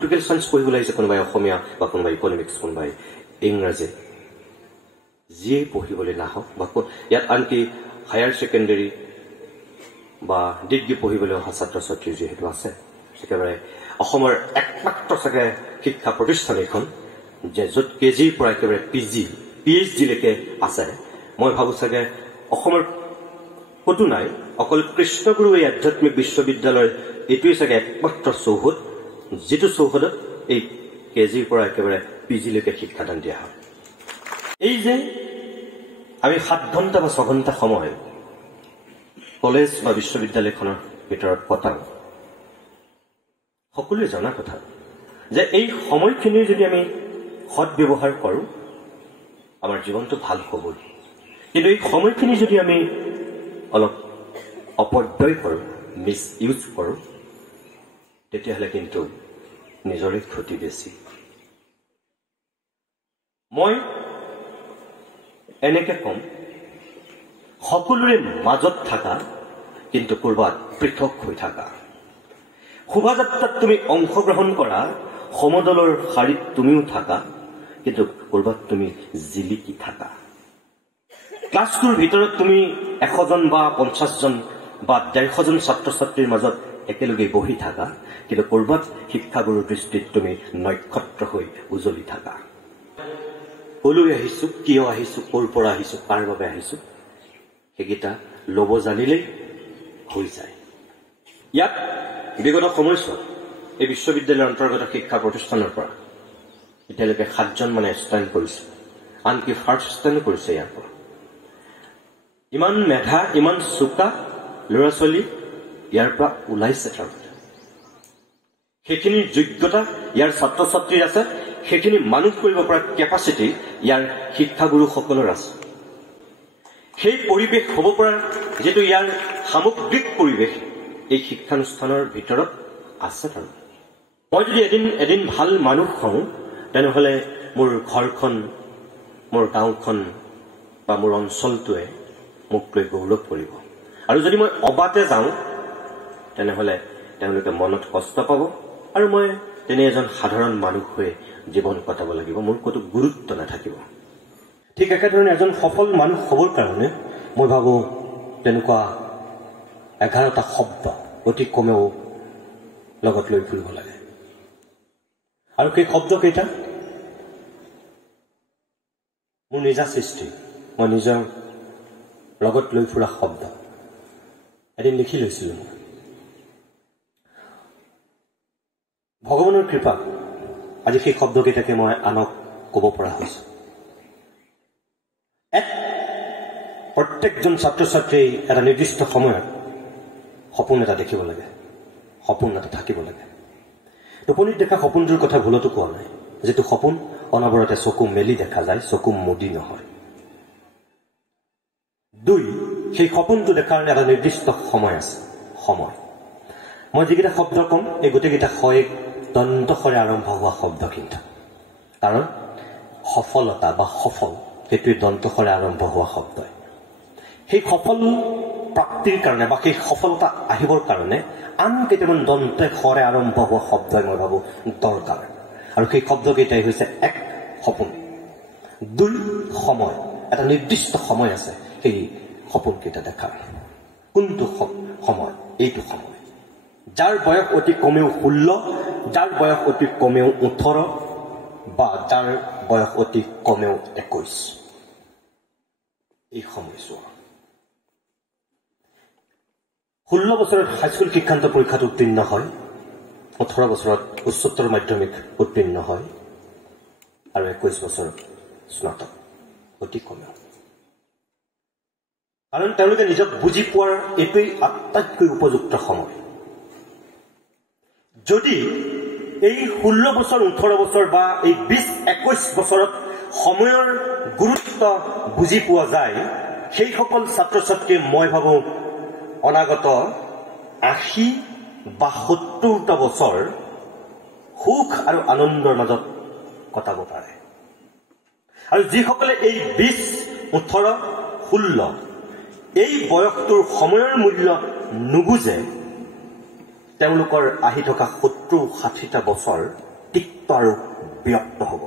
Political science পঢ়িবলৈ আহিছে, কোনোবাই অসমীয়া বা কোনোবাই ইকনমিক্স, কোনোবাই ইংৰাজী, যিয়ে পঢ়িবলৈ নাহক বা ইয়াত আনকি হায়াৰ ছেকেণ্ডেৰী বা ডিগ্ৰী পঢ়িবলৈ অহা ছাত্ৰ ছাত্ৰী যিহেতু আছে, একেবাৰে অসমৰ একমাত্ৰ চাগে শিক্ষা প্ৰতিষ্ঠান এইখন যে য'ত কেজিৰ পৰা একেবাৰে PhD লৈকে আছে। মই ভাবো চাগে অসমৰ ক'তো নাই, অকল কৃষ্ণগুৰু এই আধ্যাত্মিক বিশ্ববিদ্যালয়ৰ এইটোৱে চাগে একমাত্ৰ চৌহদ, যিটো চৌহদত এই কেজিৰ পৰা একেবাৰে PG লৈকে শিক্ষাদান দিয়া হয়। এই যে আমি 7 ঘণ্টা বা 6 ঘণ্টা সময় কলেজ বা বিশ্ববিদ্যালয়খনৰ ভিতৰত কটাওঁ, সকলোৱে জনা কথা যে এই সময়খিনি যদি আমি সৎ ব্যৱহাৰ কৰোঁ আমাৰ জীৱনটো ভাল হ'ব। কিন্তু এই সময়খিনি যদি আমি অলপ অপব্যয় কৰোঁ, মিছ ইউজ কৰোঁ, তেতিয়াহ'লে কিন্তু নিজৰে ক্ষতি বেছি। মই এনেকে কম, সকলোৰে মাজত থাকা কিন্তু ক'ৰবাত পৃথক হৈ থাকা। শোভাযাত্ৰাত তুমি অংশগ্ৰহণ কৰা, সমদলৰ শাৰীত তুমিও থাকা, কিন্তু ক'ৰবাত তুমি জিলিকি থাকা। ক্লাছটোৰ ভিতৰত তুমি 100 জন বা 50 জন বা 150 জন ছাত্ৰ ছাত্ৰীৰ মাজত একেলগে বহি থাকা, কিন্তু ক'ৰবাত শিক্ষাগুৰুৰ দৃষ্টিত তুমি নক্ষত্ৰ হৈ উজলি থাকা। কলৈ আহিছো, কিয় আহিছো, ক'ৰ পৰা আহিছো, কাৰ বাবে আহিছো, সেইকেইটা ল'ব জানিলেই হৈ যায়। ইয়াত বিগত সময়ছোৱাত এই বিশ্ববিদ্যালয়ৰ অন্তৰ্গত শিক্ষা প্ৰতিষ্ঠানৰ পৰা এতিয়ালৈকে 7 জন মানে ষ্টেণ্ড কৰিছে, আনকি ফাৰ্ষ্ট ষ্টেণ্ড কৰিছে। ইয়াৰ পৰা ইমান মেধা, ইমান চোকা ল'ৰা ছোৱালী ইয়াৰ পৰা ওলাইছে। তাৰমানে সেইখিনি যোগ্যতা ইয়াৰ ছাত্ৰ ছাত্ৰীৰ আছে, সেইখিনি মানুহ কৰিব পৰা কেপাচিটি ইয়াৰ শিক্ষাগুৰুসকলৰ আছে। সেই পৰিৱেশ হ'ব পৰা যিটো ইয়াৰ সামগ্ৰিক পৰিৱেশ এই শিক্ষানুষ্ঠানৰ ভিতৰত আছে। তাৰমানে মই যদি এদিন ভাল মানুহ হওঁ, তেনেহ'লে মোৰ ঘৰখন, মোৰ গাঁওখন বা মোৰ অঞ্চলটোৱে মোক লৈ গৌৰৱ কৰিব। আৰু যদি মই অবাতে যাওঁ, তেনেহ'লে তেওঁলোকে মনত কষ্ট পাব আৰু মই তেনে এজন সাধাৰণ মানুহ হৈ জীৱন কটাব লাগিব, মোৰ ক'তো গুৰুত্ব নাথাকিব। ঠিক একেধৰণে এজন সফল মানুহ হ'বৰ কাৰণে মই ভাবো তেনেকুৱা 11টা শব্দ অতি কমেও লগত লৈ ফুৰিব লাগে। আৰু সেই শব্দকেইটা মোৰ নিজা সৃষ্টি, মই নিজৰ লগত লৈ ফুৰা শব্দ এদিন লিখি লৈছিলো। মই ভগৱানৰ কৃপাত আজি সেই শব্দকেইটাকে মই আনক ক'ব পৰা হৈছো। প্ৰত্যেকজন ছাত্ৰ ছাত্ৰীয়ে এটা নিৰ্দিষ্ট সময়ত সপোন এটা দেখিব লাগে, সপোন এটা থাকিব লাগে। টোপনিত দেখা সপোনটোৰ কথা ভুলতো কোৱা নাই, যিটো সপোন অনবৰতে চকু মেলি দেখা যায়, চকু মুদি নহয়। 2, সেই সপোনটো দেখাৰ এটা নিৰ্দিষ্ট সময় আছে। সময়, মই যিকেইটা শব্দ কম এই গোটেইকেইটা হয় দন্তস্বৰে আৰম্ভ হোৱা শব্দ, কিন্তু কাৰণ সফলতা বা সফল সেইটোৱে দন্তস্বৰে আৰম্ভ হোৱা শব্দ। সেই সফল প্ৰাপ্তিৰ কাৰণে বা সেই সফলতা আহিবৰ কাৰণে আন কেইটামান দন্তস্বৰে আৰম্ভ হোৱা শব্দই মই ভাবো দৰকাৰ। আৰু সেই শব্দকেইটাই হৈছে 1 সপোন, 2 সময়, এটা নিৰ্দিষ্ট সময় আছে সেই সপোনকেইটা দেখাৰ। কোনটো সময়? এইটো সময় যাৰ বয়স অতি কমেও 16, যাৰ বয়স অতি কমেও 18 বা যাৰ বয়স অতি কমেও 21। এই সময়ছোৱা 16 বছৰত হাইস্কুল শিক্ষান্ত পৰীক্ষাত উত্তীৰ্ণ হয়, 18 বছৰত উচ্চতৰ মাধ্যমিক উত্তীৰ্ণ হয় আৰু 21 বছৰত স্নাতক, অতি কমেও। কাৰণ তেওঁলোকে নিজক বুজি পোৱাৰ এইটোৱেই আটাইতকৈ উপযুক্ত সময়। যদি এই 16 বছৰ, 18 বছৰ বা এই 20-21 বছৰত সময়ৰ গুৰুত্ব বুজি পোৱা যায়, সেইসকল ছাত্ৰ ছাত্ৰীয়ে মই ভাবো অনাগত 80 বা 70টা বছৰ সুখ আৰু আনন্দৰ মাজত কটাব পাৰে। আৰু যিসকলে এই 20, 18, 16 এই বয়সটোৰ সময়ৰ মূল্য নুবুজে, তেওঁলোকৰ আহি থকা 70-60টা বছৰ তিক্ত আৰু বিৰক্ত হ'ব।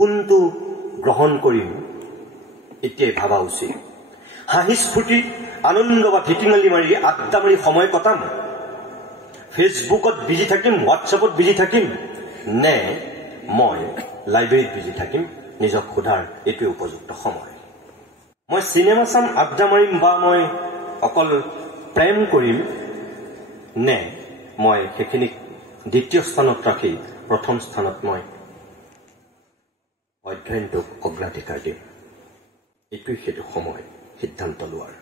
কোনটো গ্ৰহণ কৰিম এতিয়াই ভাবা উচিত। হাঁহি স্ফূৰ্তি আনন্দ বা ঢিটিঙালি মাৰি আড্ডা মাৰি সময় কটাম, ফেচবুকত বিজি থাকিম, হোৱাটছএপত বিজি থাকিম, নে মই লাইব্ৰেৰীত বিজি থাকিম? নিজক সোধাৰ এইটোৱে উপযুক্ত সময়। মই চিনেমা চাম, আড্ডা মাৰিম, বা মই অকল প্ৰেম কৰিম, নে মই সেইখিনিক দ্বিতীয় স্থানত ৰাখি প্ৰথম স্থানত মই অধ্যয়নটোক অগ্ৰাধিকাৰ দিম? এইটোৱে সেইটো সময় সিদ্ধান্ত লোৱাৰ।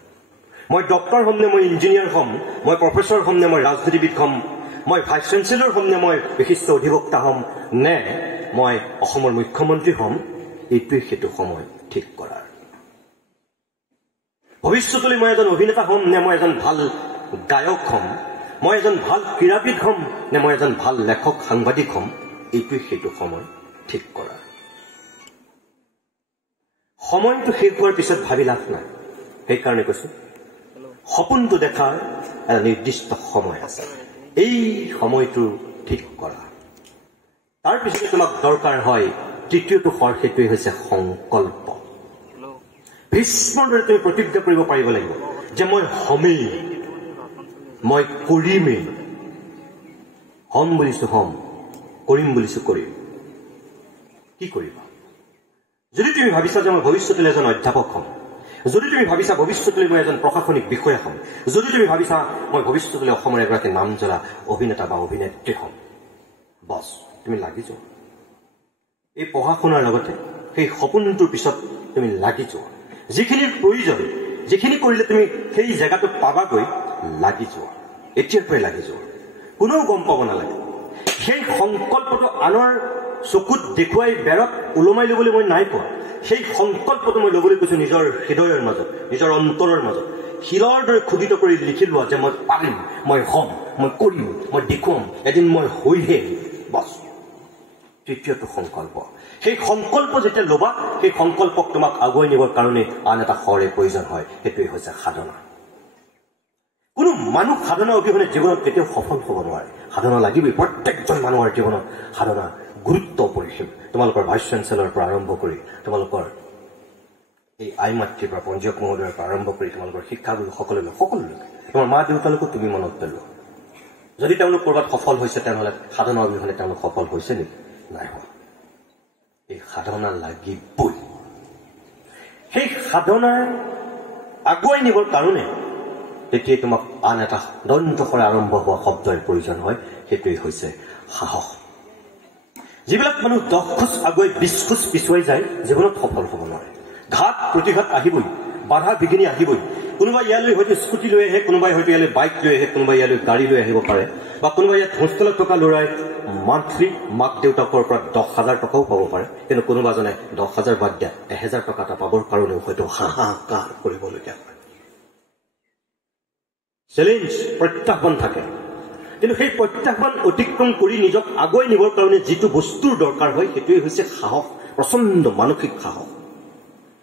মই ডক্টৰ হ'ম নে মই ইঞ্জিনিয়াৰ হ'ম, মই প্ৰফেচৰ হ'ম নে মই ৰাজনীতিবিদ হ'ম, মই ভাইচ চেঞ্চেলৰ হ'ম নে মই বিশিষ্ট অধিবক্তা হ'ম, নে মই অসমৰ মুখ্যমন্ত্ৰী হ'ম? এইটোৱে সেইটো সময় ঠিক কৰাৰ। ভৱিষ্যতলৈ মই এজন অভিনেতা হ'ম নে মই এজন ভাল গায়ক হ'ম, মই এজন ভাল ক্ৰীড়াবিদ হ'ম নে মই এজন ভাল লেখক সাংবাদিক হ'ম? এইটোৱে সেইটো সময় ঠিক কৰাৰ। সময়টো শেষ হোৱাৰ পিছত ভাবি লাভ নাই। সেইকাৰণে কৈছো, সপোনটো দেখাৰ এটা নিৰ্দিষ্ট সময় আছে। এই সময়টো ঠিক কৰা। তাৰ পিছতে তোমাক দৰকাৰ হয় তৃতীয়টো স্বৰ, সেইটোৱে হৈছে সংকল্প। ভীষ্মৰ দৰে তুমি প্ৰতিজ্ঞা কৰিব পাৰিব লাগিব যে মই হমেই, মই কৰিমেই। হম বুলিছো হম, কৰিম বুলিছো কৰিম। কি কৰিবা? যদি তুমি ভাবিছা যে মই ভৱিষ্যতলৈ এজন অধ্যাপক হ'ম, যদি তুমি ভাবিছা ভৱিষ্যতলৈ মই এজন প্ৰশাসনিক বিষয়া হ'ম, যদি তুমি ভাবিছা মই ভৱিষ্যতলৈ অসমৰ এগৰাকী নামজ্বলা অভিনেতা বা অভিনেত্ৰী হ'ম, বছ তুমি লাগি যোৱা। এই পঢ়া শুনাৰ লগতে সেই সপোনটোৰ পিছত তুমি লাগি যোৱা। যিখিনিৰ প্ৰয়োজন, যিখিনি কৰিলে তুমি সেই জেগাটোত পাবাগৈ, লাগি যোৱা। এতিয়াৰ পৰাই লাগি যোৱা। কোনেও গম পাব নালাগে। সেই সংকল্পটো আনৰ চকুত দেখুৱাই বেৰত ওলমাই ল'বলৈ মই নাই কোৱা। সেই সংকল্পটো মই ল'বলৈ কৈছো নিজৰ হৃদয়ৰ মাজত, নিজৰ অন্তৰৰ মাজত। শিলৰ দৰে খোদিত কৰি লিখি লোৱা যে মই পাৰিম, মই হ'ম, মই কৰিম, মই দেখুৱাম, এদিন মই হৈহে। বছ, তৃতীয়টো সংকল্প। সেই সংকল্প যেতিয়া ল'বা, সেই সংকল্পক তোমাক আগুৱাই নিবৰ কাৰণে আন এটা শৰে প্ৰয়োজন হয়। সেইটোৱে হৈছে সাধনা। কোনো মানুহ সাধনা অবিহনে জীৱনত কেতিয়াও সফল হ'ব নোৱাৰে। সাধনা লাগিবই। প্ৰত্যেকজন মানুহৰ জীৱনত সাধনা গুৰুত্ব অপৰিসীম। তোমালোকৰ ভাইচ চেঞ্চেলৰ পৰা আৰম্ভ কৰি, তোমালোকৰ এই আই মাতৃৰ পৰা, পঞ্জীয়ক মহোদয়ৰ পৰা আৰম্ভ কৰি, তোমালোকৰ শিক্ষাগুৰু সকলোলৈকে, তোমাৰ মা দেউতালৈকো তুমি মনত পেলোৱা। যদি তেওঁলোক ক'ৰবাত সফল হৈছে, তেনেহ'লে সাধনা অবিহনে তেওঁলোক সফল হৈছে নেকি? নাই হোৱা। এই সাধনা লাগিবই। সেই সাধনা আগুৱাই নিবৰ কাৰণে তেতিয়াই তোমাক আন এটা দন্তসৰে আৰম্ভ হোৱা শব্দৰ প্ৰয়োজন হয়। সেইটোৱেই হৈছে সাহস। যিবিলাক মানুহ 10 খোজ আগুৱাই 20 খোজ পিছুৱাই যায়, জীৱনত সফল হ'ব নোৱাৰে। ঘাট প্ৰতিঘাত আহিবই, বাধা বিঘিনি আহিবই। কোনোবাই ইয়ালৈ হয়তো স্কুটি লৈ আহে, কোনোবাই হয়তো ইয়ালৈ বাইক লৈ আহে, কোনোবাই ইয়ালৈ গাড়ী লৈ আহিব পাৰে, বা কোনোবাই ইয়াত হোষ্টেলত থকা ল'ৰাই মান্থলি মাক দেউতাকৰ পৰা 10,000 টকাও পাব পাৰে। কিন্তু কোনোবাজনে 10,000 বাদ দিয়া 1,000 টকা এটা পাবৰ কাৰণেও হয়তো হাহাকাৰ কৰিবলগীয়া হয়। চেলেঞ্জ, প্ৰত্যাহ্বান থাকে। কিন্তু সেই প্ৰত্যাহ্বান অতিক্ৰম কৰি নিজক আগুৱাই নিবৰ কাৰণে যিটো বস্তুৰ দৰকাৰ হয়, সেইটোৱেই হৈছে সাহস, প্ৰচণ্ড মানসিক সাহস।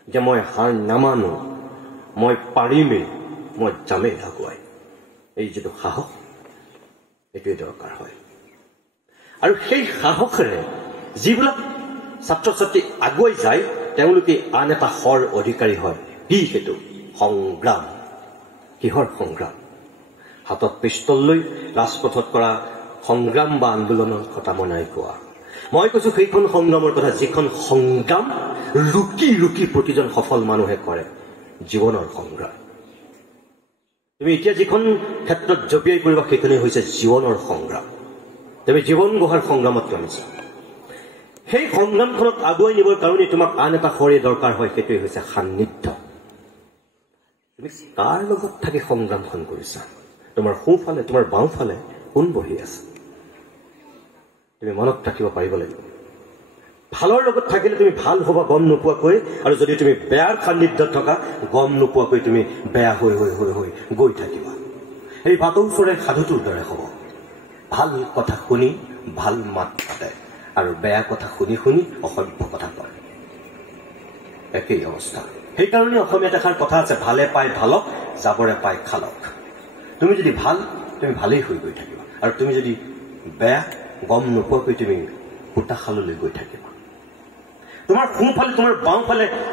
যে মই হাৰ নামানো, মই পাৰিমেই, মই যামেই আগুৱাই। এই যিটো সাহস, এইটোৱে দৰকাৰ হয়। আৰু সেই সাহসেৰে যিবিলাক ছাত্ৰ ছাত্ৰী আগুৱাই যায়, তেওঁলোকে আন এটা শৰ অধিকাৰী হয়। কি সেইটো? সংগ্ৰাম। কিহৰ সংগ্ৰাম? হাতত পিষ্টল লৈ ৰাজপথত কৰা সংগ্ৰাম বা আন্দোলনৰ কথা মই নাই কোৱা। মই কৈছো সেইখন সংগ্ৰামৰ কথা, যিখন সংগ্ৰাম লুকি লুকি প্ৰতিজন সফল মানুহে কৰে। জীৱনৰ সংগ্ৰাম। তুমি এতিয়া যিখন ক্ষেত্ৰত জপিয়াই কৰিবা, সেইখনেই হৈছে জীৱনৰ সংগ্ৰাম। তুমি জীৱন গঢ়াৰ সংগ্ৰামত নামিছা। সেই সংগ্ৰামখনক আগুৱাই নিবৰ কাৰণে তোমাক আন এটা শৰে দৰকাৰ হয়। সেইটোৱেই হৈছে সান্নিধ্য। তুমি কাৰ লগত থাকি সংগ্ৰামখন কৰিছা? তোমাৰ সোঁফালে, তোমাৰ বাওঁফালে কোন বহি আছে? তুমি মনত ৰাখিব পাৰিব লাগিব। ভালৰ লগত থাকিলে তুমি ভাল হবা গম নোপোৱাকৈ, আৰু যদি তুমি বেয়াৰ সান্নিধ্যত থকা, গম নোপোৱাকৈ তুমি বেয়া হৈ হৈ হৈ হৈ গৈ থাকিবা। এই বাটৌ চৰাই সাধুটোৰ দৰে হ'ব। ভাল কথা শুনি ভাল মাত পাতে, আৰু বেয়া কথা শুনি শুনি অসভ্য কথা কয়। একেই অৱস্থা। সেইকাৰণে অসমীয়াত এষাৰ কথা আছে, ভালে পায় ভালক, যাবৰে পায় খালক। তুমি যদি ভাল, তুমি ভালেই হৈ গৈ থাকিবা। আৰু তুমি যদি বেয়া গম নোপোৱাকৈ তুমি হোতাশাললৈ গৈ থাকিবা। তোমাৰ সোঁফালে তোমাৰ বাওঁফালে